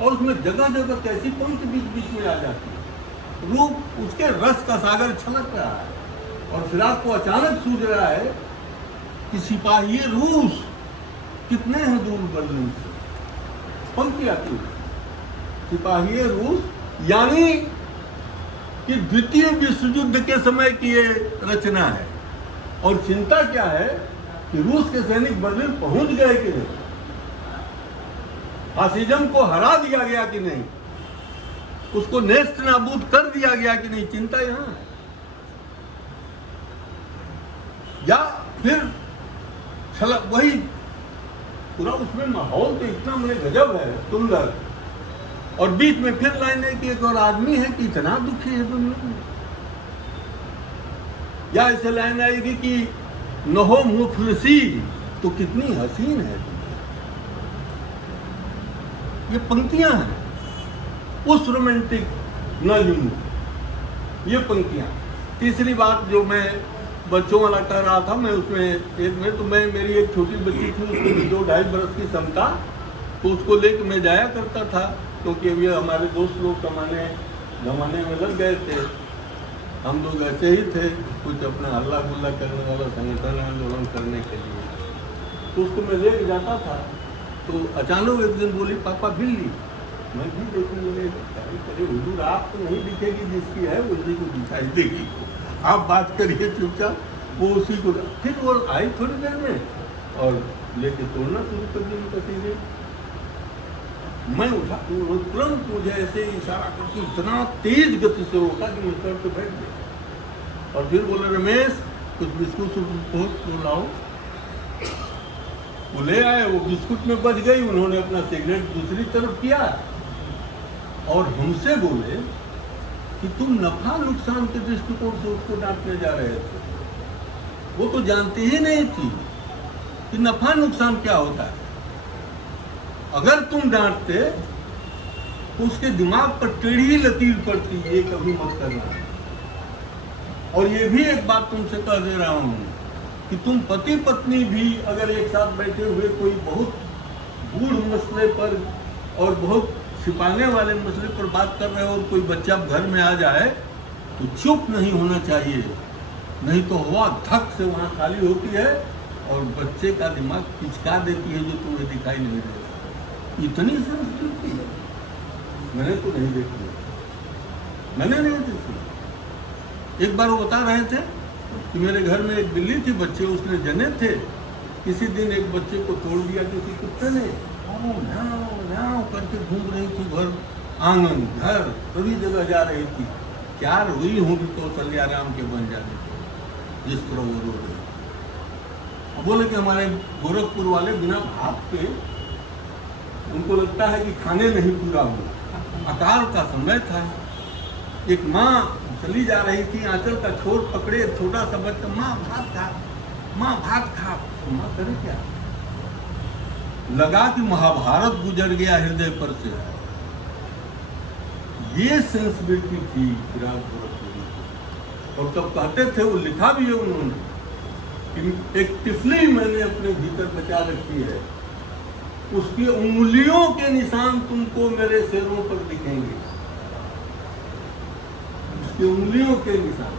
और उसमें जगह जगह कैसी पंक्ति बीच बीच में आ जाती है, रूप उसके रस का सागर छलक रहा है। और फिराक को अचानक सूझ रहा है कि सिपाही रूस कितने हैं दूर बर्लिन से, पंक्ति आती है सिपाही रूस, यानी कि द्वितीय विश्व युद्ध के समय की ये रचना है। और चिंता क्या है कि रूस के सैनिक बर्लिन पहुंच गए कि नहीं, फासिज्म को हरा दिया गया कि नहीं, उसको नेस्त नाबूद कर दिया गया कि नहीं, चिंता यहां है। या फिर वही पूरा उसमें माहौल तो इतना मुझे गजब है, सुंदर। और बीच में फिर लाइन है कि एक और आदमी है कि इतना दुखी है दुनिया में। या ऐसे लाइन आएगी कि न हो मुफलिसी तो कितनी हसीन है दुनिया। ये पंक्तियां हैं उस रोमांटिक नज्म, ये पंक्तियां। तीसरी बात जो मैं बच्चों वाला कह रहा था, मैं उसमें एक में तो मैं मेरी एक छोटी बच्ची थी, उसको 2-2.5 बरस की समता, तो उसको लेकर मैं जाया करता था, क्योंकि ये हमारे दोस्त लोग जमाने में लग गए थे। हम लोग ऐसे ही थे, कुछ अपना हल्ला गुल्ला करने वाला संगठन आंदोलन करने के लिए, तो उसको मैं लेकर जाता था। तो अचानक एक दिन बोली पापा बिल्ली। मैं भी देखने लगे, अरे हुजूर आप तो नहीं दिखेगी, जिसकी है उसी को दिखाई देगी, आप बात करिए चुपचाप। वो उसी को फिर वो आई थोड़ी देर में और लेके तोड़ना शुरू कर दी कसीदे। मैं उठा, तुरंत मुझे ऐसे इशारा करके इतना तेज गति से रोका कि मैं सर पे बैठ गया। और फिर बोले रमेश कुछ बिस्कुट लाओ। वो ले आए, वो बिस्कुट में बच गई। उन्होंने अपना सिगरेट दूसरी तरफ किया और हमसे बोले कि तुम नफा नुकसान के दृष्टिकोण से उसको डांटने जा रहे थे। वो तो जानती ही नहीं थी कि नफा नुकसान क्या होता है। अगर तुम डांटते तो उसके दिमाग पर टेढ़ी लकीर पड़ती, ये कभी मत करना। और ये भी एक बात तुमसे कह दे रहा हूं कि तुम पति पत्नी भी अगर एक साथ बैठे हुए कोई बहुत गूढ़ मसले पर और बहुत छिपाने वाले मसले पर बात कर रहे हो और कोई बच्चा घर में आ जाए तो चुप नहीं होना चाहिए, नहीं तो हवा धक से वहाँ खाली होती है और बच्चे का दिमाग पिचका देती है जो तुम्हें दिखाई नहीं देता। इतनी संस्कृति है, मैंने तो नहीं देखी, मैंने नहीं देखी। एक बार वो बता रहे थे कि मेरे घर में एक बिल्ली थी, बच्चे उसने जने थे, किसी दिन एक बच्चे को तोड़ दिया किसी कुत्ते ने, म्याऊं करके घूम रही थी घर आंगन घर सभी जगह जा रही थी। क्या रोई होगी कौशल्या राम के बन जाने को, जिस तरह वो रो रही। बोले कि हमारे गोरखपुर वाले बिना भात के उनको लगता है कि खाने नहीं पूरा हुआ। अकाल का समय था, एक माँ चली जा रही थी, आंचल का छोर पकड़े छोटा सा बच्चा, माँ भात खा, माँ भात खा। तो माँ करे क्या? लगा कि महाभारत गुजर गया हृदय पर से। ये सेंसिबिलिटी थी फिराक गोरखपुरी। और तब कहते थे, वो लिखा भी है उन्होंने कि एक तिफली मैंने अपने भीतर बचा रखी है, उसकी उंगलियों के निशान तुमको मेरे शेरों पर दिखेंगे, उसकी उंगलियों के निशान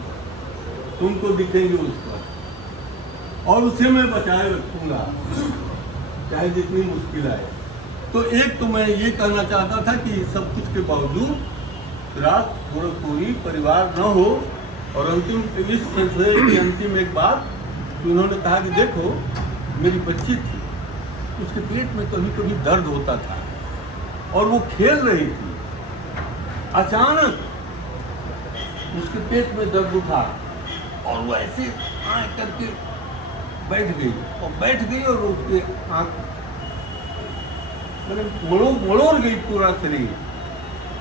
तुमको दिखेंगे उस पर, और उसे मैं बचाए रखूंगा चाहे जितनी मुश्किल आए। तो एक तो मैं ये कहना चाहता था कि सब कुछ के बावजूद फिराक गोरखपुरी परिवार न हो। और अंतिम इस सिलसिले की अंतिम एक बात कि उन्होंने कहा कि देखो मेरी बच्ची थी, उसके पेट में कभी कभी दर्द होता था और वो खेल रही थी, अचानक उसके पेट में दर्द उठा और वो ऐसे आँख करके बैठ गई और उसके आँख मड़ोड़ गई पूरा शरीर।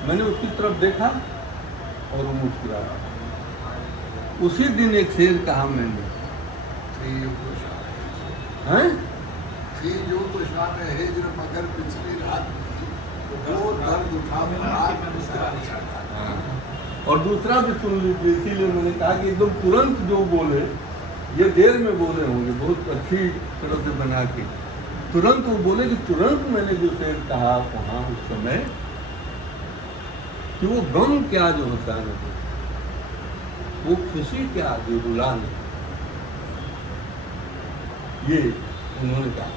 मैंने उसकी तरफ देखा और वो मुस्कुरा। उसी दिन एक शेर कहा मैंने, हैं? जो तो शान है हिज्र मगर पिछली रात वो दर्द उठा। और दूसरा भी सुन लीजिए, इसीलिए मैंने कहा कि एकदम तुरंत जो बोले, ये देर में बोले होंगे बहुत अच्छी तरह से बना के, तुरंत वो बोले कि तुरंत मैंने जो शेर कहा वहाँ उस समय कि वो गम क्या जो हंसाने को, वो खुशी क्या जो रुलाने, ये उन्होंने कहा।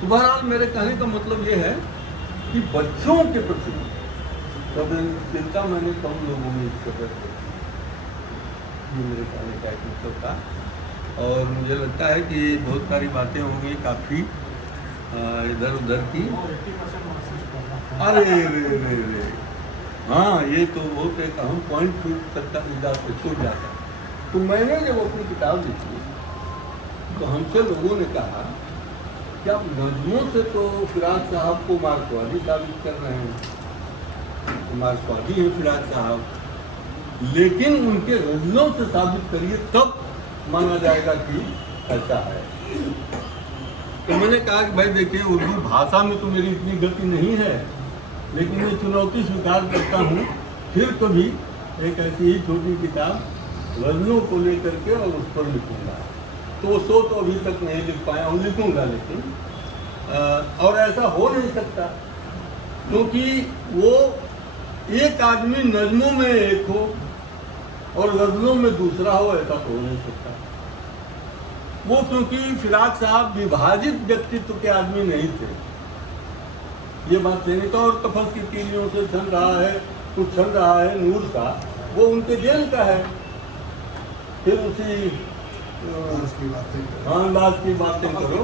तो बहरहाल मेरे कहने का मतलब ये है कि बच्चों के प्रति संवेदनशीलता मैंने कम लोगों में इस कदर देखी, ये मेरे कहने का एक मतलब था। और मुझे लगता है कि बहुत सारी बातें हो गई काफ़ी इधर उधर की। अरे रे रे रे, हाँ ये तो बहुत एक अहम पॉइंट छूट सकता से छूट जाता। तो मैंने जब अपनी किताब लिखी तो हमसे लोगों ने कहा कि आप नज़्मों से तो फिराक साहब को मार्क्सवादी साबित कर रहे हैं, तो मार्क्सवादी हैं फिराक साहब, लेकिन उनके गज़लों से साबित करिए तब माना जाएगा कि ऐसा है। तो मैंने कहा कि भाई देखिए, उर्दू भाषा में तो मेरी इतनी गति नहीं है, लेकिन मैं चुनौती स्वीकार करता हूँ, फिर कभी एक ऐसी ही छोटी किताब गज़लों को लेकर के और उस पर लिखूँगा। तो वो तो अभी तक नहीं लिख पाया हूँ, लिखूँगा लेकिन और ऐसा हो नहीं सकता, क्योंकि वो एक आदमी नज़्मों में एक हो और गज़लों में दूसरा हो, ऐसा तो हो नहीं सकता। वो क्योंकि फिराक साहब विभाजित व्यक्तित्व के आदमी नहीं थे, ये बात सही। तो और तफस की तीलियों से छन रहा है, कुछ छन रहा है नूर सा, वो उनके जेल का है। फिर उसी अंदाज की बातें करो,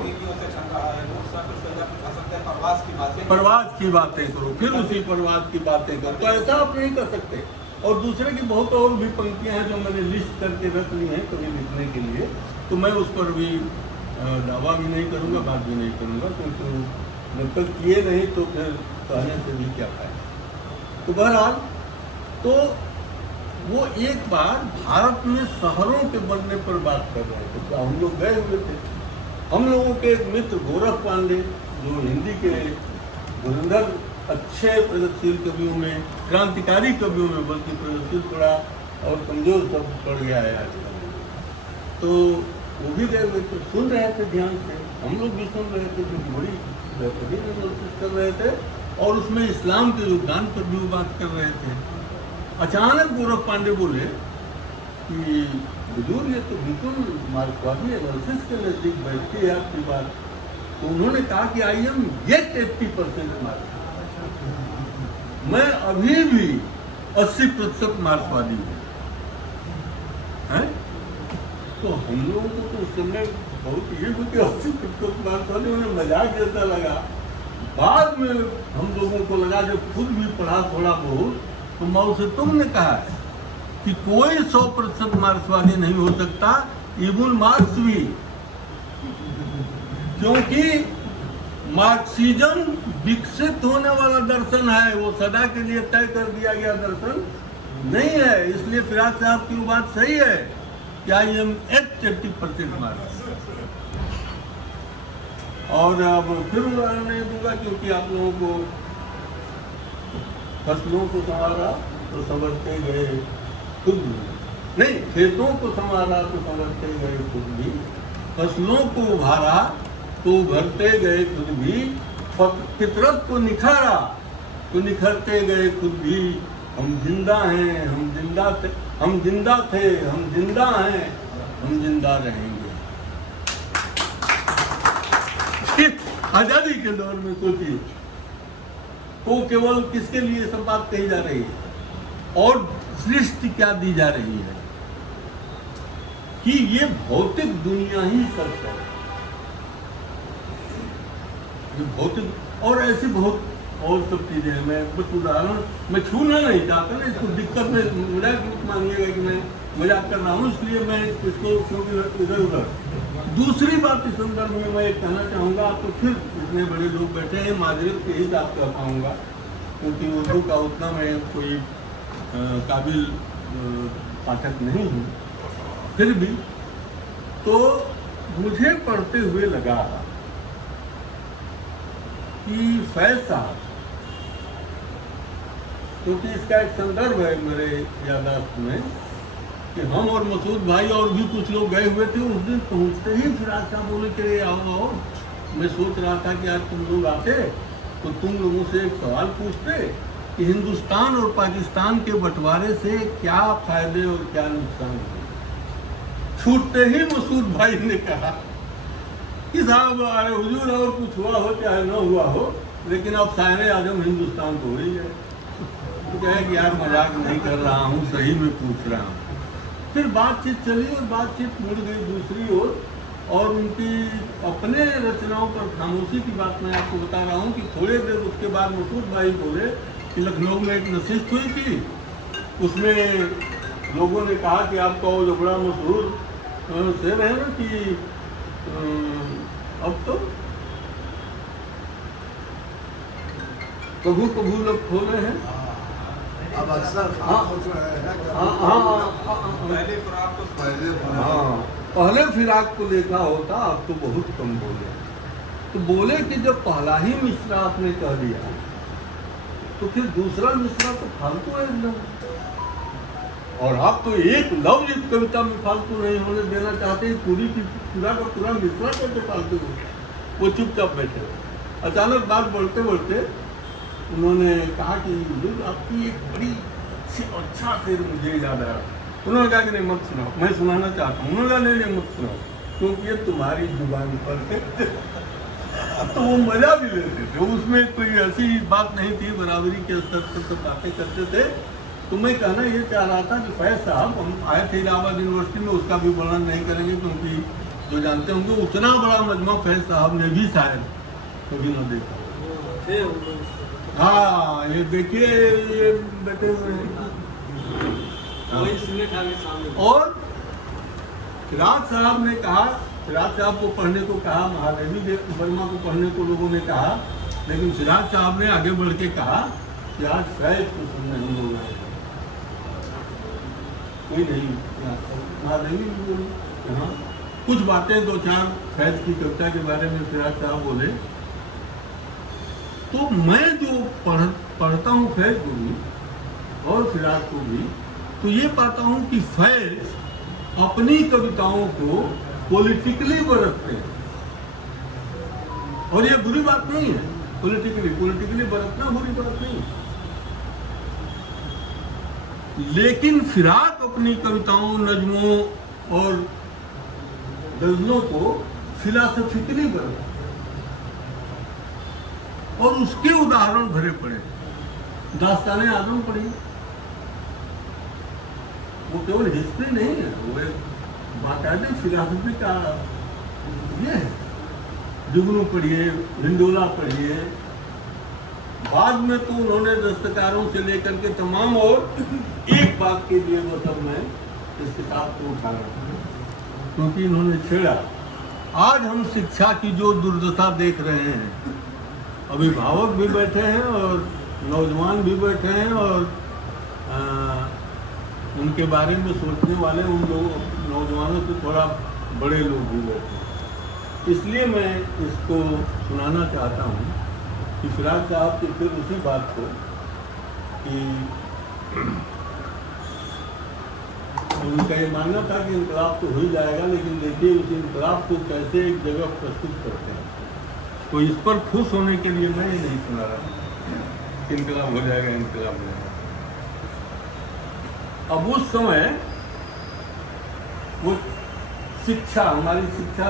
परवाज की बातें करो, फिर उसी परवाज की बातें करो, तो ऐसा आप नहीं कर सकते। और दूसरे की बहुत और भी पंक्तियां हैं जो मैंने लिस्ट करके रख ली हैं कभी लिखने के लिए, तो मैं उस पर भी दावा भी नहीं करूँगा, बात भी नहीं करूँगा, क्योंकि जब तक किए नहीं तो फिर कहने से भी क्या फायदा। तो बहरहाल तो वो एक बार भारत में शहरों के बनने पर बात कर रहे थे, तो हम लोग गए हुए थे। हम लोगों के एक मित्र गोरख पांडे जो हिंदी के धुरंधर अच्छे प्रगतिशील कवियों में, क्रांतिकारी कवियों में, बल्कि प्रगतिशील थोड़ा और कमजोर शब्द पड़ गया है आजकल। तो वो भी गए हुए थे, सुन रहे थे ध्यान से, हम लोग भी सुन रहे थे, क्योंकि बड़ी बेहतरीन एनालिसिस कर रहे थे और उसमें इस्लाम के योगदान पर भी वो बात कर रहे थे। अचानक गोरख पांडे बोले कि हुजूर ये तो बिल्कुल मार्क्सवादी एनालिसिस के नजदीक बैठती है आपकी बात। तो उन्होंने कहा कि आई एम येट 80% मार्क्सवादी, मैं अभी भी 80% मार्क्सवादी हूँ। तो हम लोगों को तो उस समय बहुत ये हुआ कि 80% मार्क्सवादी, उन्हें मजाक जैसा लगा। बाद में हम लोगों को लगा, जब खुद भी पढ़ा थोड़ा बहुत, तो माओ से तुमने कहा है कि कोई 100% मार्क्सवादी नहीं हो सकता, इवन मार्क्स भी, क्योंकि मार्क्सिज्म विकसित होने वाला दर्शन है, वो सदा के लिए तय कर दिया गया दर्शन नहीं है। इसलिए फिराक साहब की वो बात सही है कि आई एम 80% मार्क्स। और अब फिर उदाहरण नहीं दूंगा, क्योंकि आप लोगों को फसलों को संवारा तो समझते गए खुद भी, नहीं, खेतों को संवारा तो समझते गए खुद भी, फसलों को उभारा तो उभरते गए खुद भी, फितरत को निखारा तो निखरते गए खुद भी। हम जिंदा हैं, हम जिंदा थे, हम जिंदा थे, हम जिंदा हैं, हम जिंदा रहेंगे। आजादी के दौर में सोचिए तो केवल किसके लिए सब बात कही जा रही है और सृष्टि क्या दी जा रही है कि ये भौतिक दुनिया ही सच है। ये भौतिक और ऐसी बहुत और सब चीजें हैं। मैं कुछ उदाहरण मैं छूना नहीं चाहता ना, इसको दिक्कत में मेरा मानिएगा कि मैं मजाक कर रहा हूँ, इसलिए मैं इसको क्योंकि इधर उधर। दूसरी बात इस संदर्भ में मैं एक कहना चाहूँगा, तो फिर इतने बड़े लोग बैठे हैं, माजरत के ही बात कर पाऊँगा, क्योंकि उर्दू का उतना मैं कोई काबिल पाठक नहीं हूँ। फिर भी तो मुझे पढ़ते हुए लगा कि फैज साहब, क्योंकि इसका एक संदर्भ है मेरे यादाश्त में कि हम और मसूद भाई और भी कुछ लोग गए हुए थे। उस दिन पहुंचते ही फिराज साहब बोले कि आओ आओ, मैं सोच रहा था कि आज तुम लोग आते तो तुम लोगों से एक सवाल पूछते कि हिंदुस्तान और पाकिस्तान के बंटवारे से क्या फायदे और क्या नुकसान हुए। छूटते ही मसूद भाई ने कहा कि साहब अरे हुजूर, और कुछ हुआ हो चाहे न हुआ हो, लेकिन अब शायर आजम हिंदुस्तान तो हो ही है। तो कहे कि यार मजाक नहीं कर रहा हूँ, सही में पूछ रहा हूँ। फिर बातचीत चली और बातचीत मुड़ गई दूसरी ओर, और उनकी अपने रचनाओं पर खामोशी की बात मैं आपको बता रहा हूँ कि थोड़े देर उसके बाद मसूद भाई बोले कि लखनऊ में एक नशिस्त हुई थी, उसमें लोगों ने कहा कि आपका वो जो बड़ा मशहूर शेर है ना कि अब तो कभू कभू लोग खोले हैं। अब अक्सर पहले फिराक को देखा होता, अब तो बहुत कम बोले। तो बोले कि जब पहला ही मिसरा आपने कह दिया तो फिर दूसरा मिसरा तो फालतू है एकदम, और आप तो एक लफ्ज इस कविता में फालतू नहीं होने देना चाहते, पूरी की पूरा का पूरा मिसरा कैसे फालतू हो। वो चुपचाप बैठे। अचानक बात बढ़ते बढ़ते उन्होंने कहा कि आपकी एक बड़ी अच्छा शेर मुझे याद आया। उन्होंने कहा कि नहीं मत सुनाओ, मैं सुनाना चाहता हूँ। उन्होंने कहा नहीं मत सुनाओ, क्योंकि ये तुम्हारी जुबान पर है। तो वो मजा भी लेते थे, उसमें कोई ऐसी बात नहीं थी, बराबरी के स्तर पर सब बातें करते थे। तो मैं कहना ये चाह रहा था कि फैज साहब, हम आए थे इलाहाबाद यूनिवर्सिटी में, उसका भी वर्णन नहीं करेंगे क्योंकि जो जानते होंगे उतना बड़ा मजमा फैज साहब ने भी शायद कभी न देखा। हाँ ये देखिए, ये बैठे हुए हैं। और फिराज साहब ने कहा, फिराज साहब को पढ़ने को कहा, महादेवी वर्मा को पढ़ने को लोगों ने कहा, लेकिन फिराज साहब ने आगे बढ़ के कहा कि आज फैज को सुनना नहीं होगा, कोई नहीं। महादेवी बोली हाँ कुछ बातें दो चार फैज की कविता के बारे में फिराज साहब बोले। तो मैं जो पढ़ता हूँ फैज को भी और फिराक को भी, तो ये पाता हूँ कि फैज अपनी कविताओं को पॉलिटिकली बरतते हैं। और ये बुरी बात नहीं है, पॉलिटिकली बरतना बुरी बात नहीं है। लेकिन फिराक अपनी कविताओं, नज्मों और गजलों को फिलासफिकली बरतते, और उसके उदाहरण भरे पड़े। दास्ताने आजम पढ़ी, वो केवल हिस्ट्री नहीं है, वो एक बाकायदे फिलासफी का ये है। जुगनू पढ़िए, हिंडोला पढ़िए, बाद में तो उन्होंने दस्तकारों से लेकर के तमाम, और एक बात के लिए वो सब मैं इस किताब को उठा रहा हूँ क्योंकि इन्होंने छेड़ा। आज हम शिक्षा की जो दुर्दशा देख रहे हैं, अभिभावक भी बैठे हैं और नौजवान भी बैठे हैं, और उनके बारे में सोचने वाले उन लोग नौजवानों से थोड़ा बड़े लोग भी बैठे हैं। इसलिए मैं इसको सुनाना चाहता हूँ कि फिराक साहब की फिर उसी बात को कि उनका ये मानना था कि इनकलाब तो हो ही जाएगा, लेकिन देखिए उस इनकलाब को कैसे एक जगह प्रस्तुत करते हैं। तो इस पर खुश होने के लिए मैं ये नहीं सुना रहा कि इनकलाब हो जाएगा, इनकलाब हो जाएगा। अब उस समय वो शिक्षा, हमारी शिक्षा,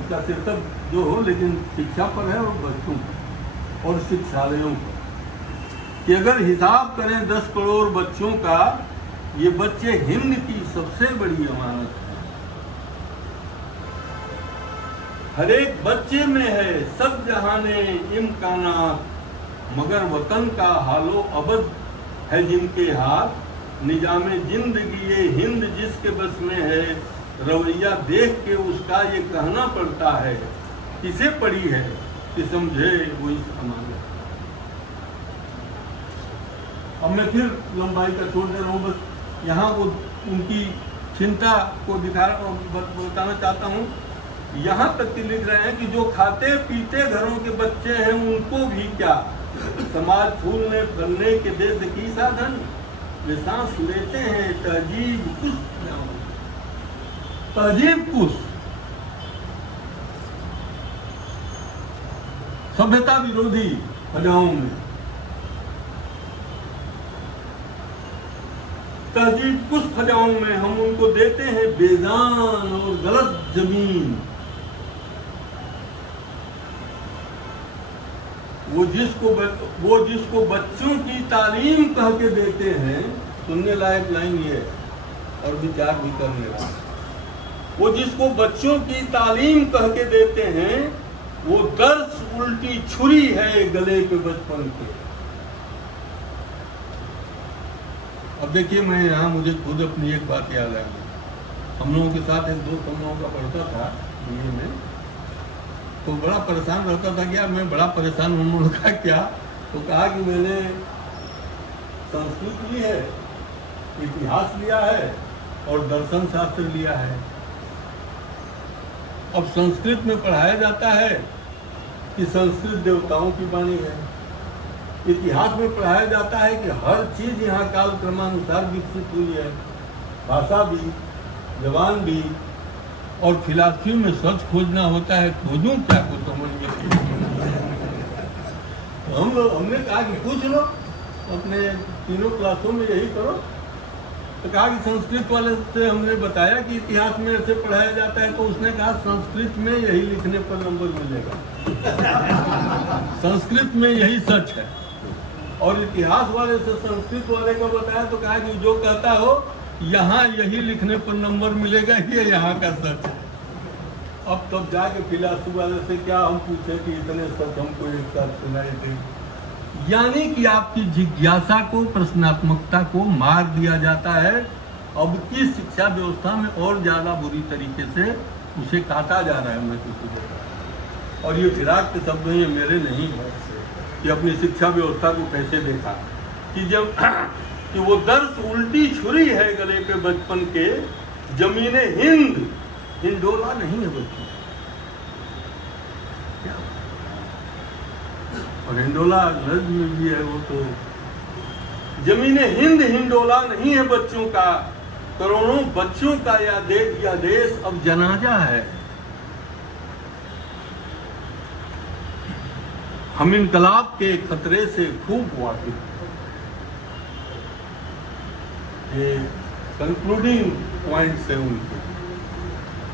उसका शीर्षक जो हो, लेकिन शिक्षा पर है और बच्चों पर और शिक्षालयों पर, कि अगर हिसाब करें 10 करोड़ बच्चों का, ये बच्चे हिंद की सबसे बड़ी अमानत है। हर एक बच्चे में है सब जहाने इम्कानात, मगर वतन का हालो अबद है जिनके हाथ। निजामे जिंदगी ये हिंद जिसके बस में है, रवैया देख के उसका ये कहना पड़ता है, किसे पड़ी है कि समझे वो इस अमानत। अब मैं फिर लंबाई का छोड़ दे रहा हूँ, बस यहाँ वो उनकी चिंता को बताना चाहता हूँ। यहाँ तक कि लिख रहे हैं कि जो खाते पीते घरों के बच्चे हैं उनको भी क्या, समाज फूलने फलने के देश की साधन, वे सांस लेते हैं तहजीब कुछ, तहजीब कुछ, सभ्यता विरोधी फजाओं में, तहजीब कुछ फजाओं में हम उनको देते हैं बेजान और गलत जमीन। वो जिसको बच्चों की तालीम कह के देते हैं, सुनने लायक लाइन ये है और विचार भी करने लायक। वो जिसको बच्चों की तालीम कह के देते हैं, वो दर्स उल्टी छुरी है गले पे बचपन के। अब देखिए, मैं यहाँ मुझे खुद अपनी एक बात याद आ गई। हम लोगों के साथ एक दोस्त हम लोगों का पढ़ता था दिल्ली में, तो बड़ा परेशान रहता था। क्या मैं बड़ा परेशान हूँ, उन्होंने कहा क्या, तो कहा कि मैंने संस्कृत ली है, इतिहास लिया है और दर्शन शास्त्र लिया है। अब संस्कृत में पढ़ाया जाता है कि संस्कृत देवताओं की वाणी है, इतिहास में पढ़ाया जाता है कि हर चीज़ यहाँ काल क्रमानुसार विकसित हुई है, भाषा भी, जबान भी, और फिलॉसफी में सच खोजना होता है। खोजूं क्या को समझ में। हमने कहा कि पूछ लो, अपने तीनों क्लासों में यही करो। तो कहा कि संस्कृत वाले से हमने बताया कि इतिहास में ऐसे पढ़ाया जाता है, तो उसने कहा संस्कृत में यही लिखने पर नंबर मिलेगा। संस्कृत में यही सच है। और इतिहास वाले से संस्कृत वाले को बताया तो कहा कि जो कहता हो यहाँ यही लिखने पर नंबर मिलेगा, ये यहाँ का सच है। अब तब जाके फिलॉसफी वाले से क्या हम पूछे कि इतने सच हमको एक साथ सुनाए थे। यानी कि आपकी जिज्ञासा को, प्रश्नात्मकता को मार दिया जाता है। अब की शिक्षा व्यवस्था में और ज़्यादा बुरी तरीके से उसे काटा जा रहा है। मैं किसी को, और ये फिराक के शब्द ये मेरे नहीं है, कि अपनी शिक्षा व्यवस्था को कैसे देखा कि जब कि वो दर्स उल्टी छुरी है गले पे बचपन के, जमीने हिंद, हिंडोला नहीं है बच्चों। और हिंडोला लफ्ज में भी है, वो तो जमीने हिंद हिंडोला नहीं है बच्चों का, करोड़ों बच्चों का यह देश अब जनाजा है। हम इनकलाब के खतरे से खूब वाकिफ, ये कंक्लूडिंग पॉइंट्स है उनके।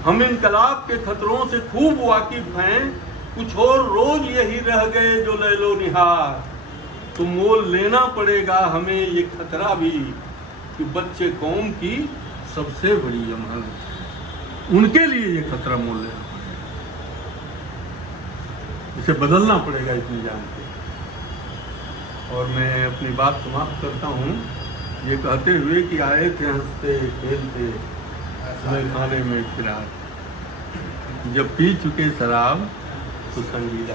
हम इनकलाब के खतरों से खूब वाकिफ हैं, कुछ और रोज यही रह गए जो लैलो निहार, तो मोल लेना पड़ेगा हमें ये खतरा भी कि बच्चे कौम की सबसे बड़ी अमानत है, उनके लिए ये खतरा मोल लेना पड़ेगा, इसे बदलना पड़ेगा इस निजाम को। और मैं अपनी बात समाप्त करता हूँ ये कहते हुए कि आए थे हंसते खेलते मैं खाने में फिरार, जब पी चुके शराब तो संगीता।